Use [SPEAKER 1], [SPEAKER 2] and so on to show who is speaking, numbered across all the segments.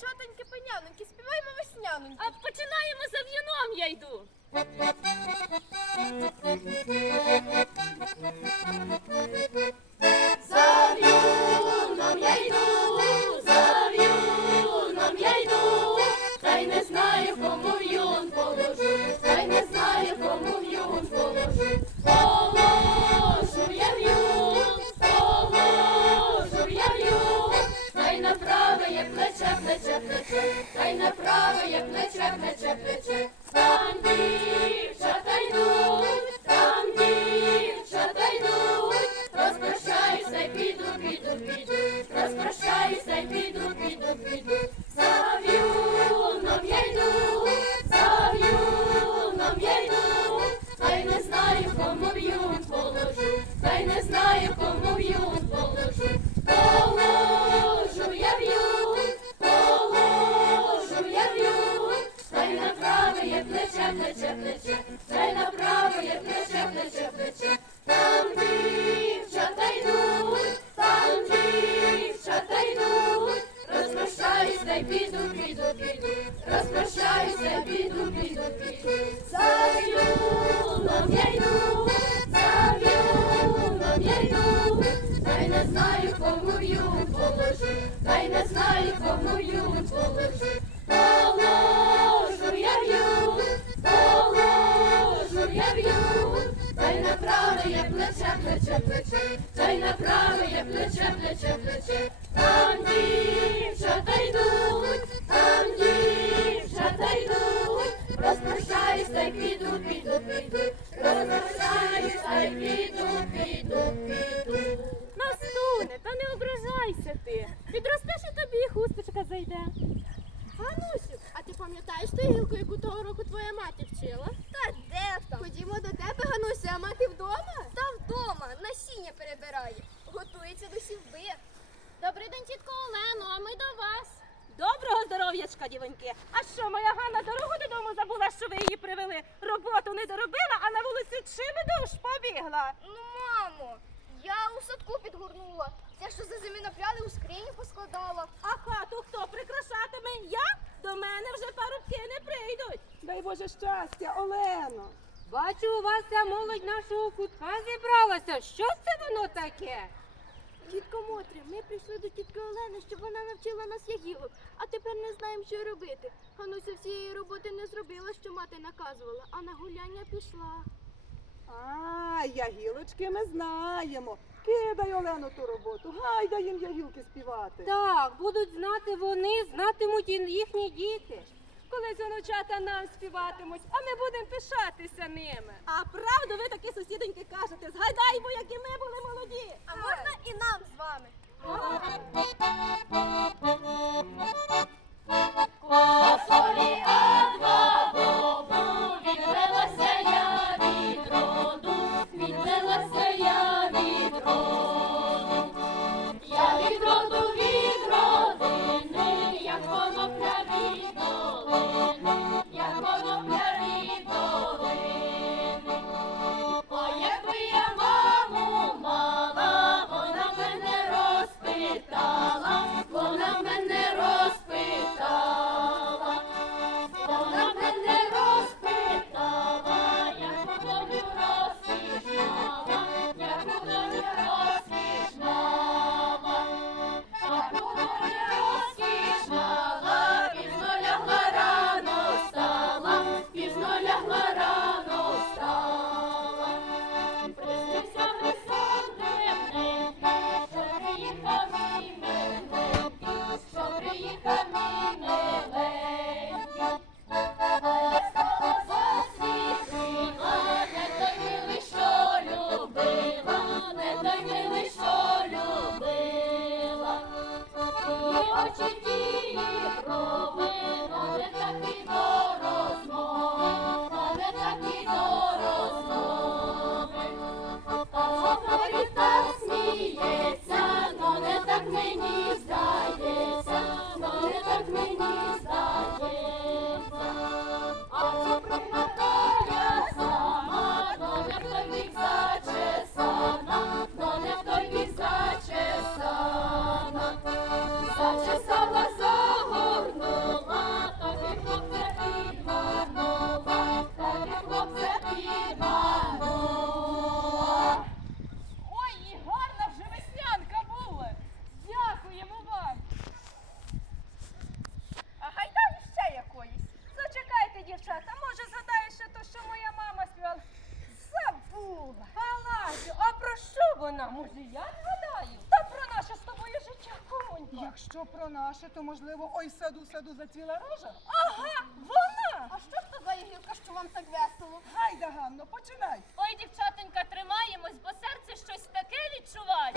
[SPEAKER 1] Дівчатоньки пеняноньки, співаємо весняноньки.
[SPEAKER 2] А починаємо за в'юном я йду.
[SPEAKER 3] Та не знаю, в'юн положу. Положу я в'юн, положу я та й направо плече, плече, плече, та й направо плече, плече, плече. Там дівчата йдуть, там дівчата йдуть, розпрощаюся й піду, піду, піду, розпрощаюся й піду, піду, піду.
[SPEAKER 2] Настуне, та не ображайся ти. Підростеш і тобі і хусточка зайде.
[SPEAKER 1] Ганусю, а ти пам'ятаєш ту гілку, яку того року твоя мати вчила? Та де там? Ходімо до тебе, Ганусю, а мати вдома? Та вдома, насіння перебирає, готується до сівби.
[SPEAKER 2] Добрий день, тітко Олено, а ми до вас.
[SPEAKER 4] Доброго здоров'ячка, дівоньки. А що, моя Ганна дорогу додому забула, що ви її привели? Роботу не доробила, а вулиці чим побігла.
[SPEAKER 1] Ну, мамо, я у садку підгорнула. Те, що за зимі напряли, у скрині поскладала.
[SPEAKER 4] А хату хто прикрашатиме? Я? До мене вже парубки не прийдуть.
[SPEAKER 5] Дай Боже щастя, Олено.
[SPEAKER 6] Бачу, у вас ця молодь нашого кутка зібралася. Що це воно таке?
[SPEAKER 1] Тітко Мотря, ми прийшли до тітки Олени, щоб вона навчила нас ягілок, а тепер не знаємо, що робити. Гануся всієї роботи не зробила, що мати наказувала, а на гуляння пішла.
[SPEAKER 5] А, ягілочки ми знаємо. Кидай Олену ту роботу, гайда їм ягілки співати.
[SPEAKER 6] Так, будуть знати вони, знатимуть і їхні діти.
[SPEAKER 4] Колись онучата нам співатимуть, а ми будемо пишатися ними. А правду ви такі сусідоньки кажете, згадаймо, які ми були молоді.
[SPEAKER 1] А можна і нам з вами?
[SPEAKER 3] Адва бобу, відвелася вона? Може, я згадаю? Та про наше з тобою життя, коронько.
[SPEAKER 5] Якщо про наше, то можливо, ой саду саду зацвіла рожа.
[SPEAKER 4] Ага, вона!
[SPEAKER 1] А що ж то за ігілка, що вам так весело?
[SPEAKER 5] Гайда, Ганно, починай.
[SPEAKER 2] Ой, дівчатонька, тримаємось, бо серце щось таке відчуває.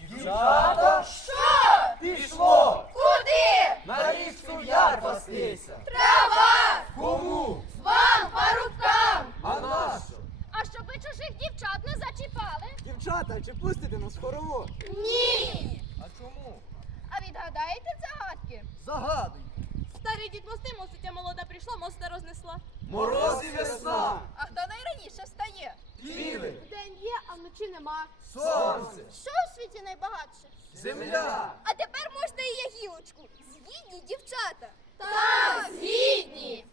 [SPEAKER 7] Дівчата,
[SPEAKER 1] Що?
[SPEAKER 7] пішло
[SPEAKER 1] Куди?
[SPEAKER 7] на річку яр пастися.
[SPEAKER 1] Трава!
[SPEAKER 7] Кому?
[SPEAKER 1] Вам, парубкам!
[SPEAKER 7] А нащо?
[SPEAKER 2] А щоб ви чужих дівчат не зачіпали?
[SPEAKER 8] Дівчата, чи пустите нас в хоровод?
[SPEAKER 1] Ні!
[SPEAKER 7] А чому?
[SPEAKER 1] А відгадаєте загадки?
[SPEAKER 8] Загадуй.
[SPEAKER 4] Старий дід мости мостить, а молода прийшла, моста рознесла.
[SPEAKER 7] Мороз і весна,
[SPEAKER 1] А хто найраніше встає?
[SPEAKER 7] Півень,
[SPEAKER 1] День є, а вночі нема.
[SPEAKER 7] сонце,
[SPEAKER 1] Що у світі найбагатше?
[SPEAKER 7] земля.
[SPEAKER 1] А тепер можна і ягілочку. Згідні дівчата. Так, згідні.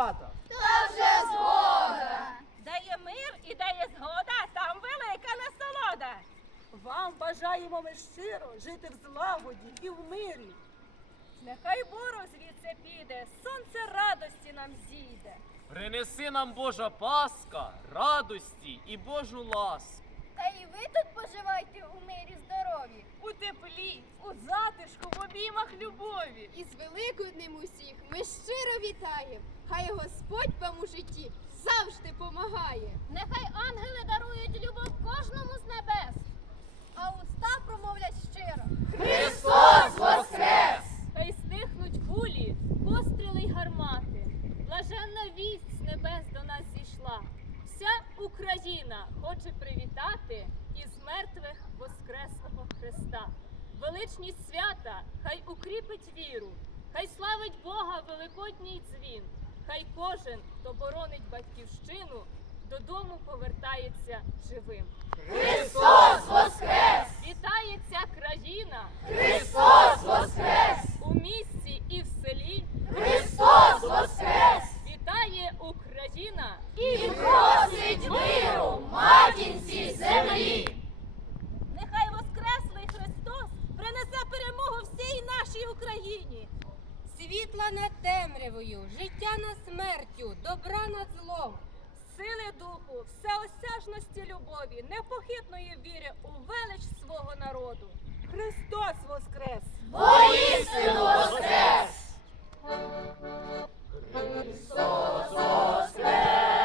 [SPEAKER 9] Згода, дівчата?
[SPEAKER 4] Де є мир і де є згода, там велика насолода.
[SPEAKER 5] Вам бажаємо ми щиро жити в злагоді і в мирі.
[SPEAKER 4] Нехай ворог звідси піде, сонце радості нам зійде.
[SPEAKER 7] Принеси нам Божа Пасха, радості і Божу ласку.
[SPEAKER 1] Та і ви тут поживайте у мирі здорові.
[SPEAKER 2] У теплі, у затишку, в обіймах любові.
[SPEAKER 1] І з Великоднем усіх ми щиро вітаємо. Хай Господь вам у житті завжди помагає.
[SPEAKER 2] Нехай ангели дарують любов кожному з небес.
[SPEAKER 1] А уста промовлять щиро.
[SPEAKER 7] Христос Воскрес!
[SPEAKER 2] Хай стихнуть кулі, постріли й гармати. Блаженна вість з небес до нас зійшла. Вся Україна хоче привітати із мертвих Воскреслого Христа. Величність свята хай укріпить віру, хай славить Бога великодній дзвін. Хай кожен, хто боронить батьківщину, додому повертається живим.
[SPEAKER 3] Христос Воскрес!
[SPEAKER 2] Вітається країна
[SPEAKER 3] Христос Воскрес!
[SPEAKER 2] у місті і в селі.
[SPEAKER 3] Христос Воскрес!
[SPEAKER 2] Україна!
[SPEAKER 3] І просить миру матінці землі!
[SPEAKER 4] Нехай Воскреслий Христос принесе перемогу всій нашій Україні.
[SPEAKER 6] Світла над темрявою, життя над смертю, добра над злом.
[SPEAKER 4] Сили духу, всеосяжності любові, непохитної віри у велич свого народу.
[SPEAKER 5] Христос Воскрес!
[SPEAKER 3] Воістину Воскрес! So so glare!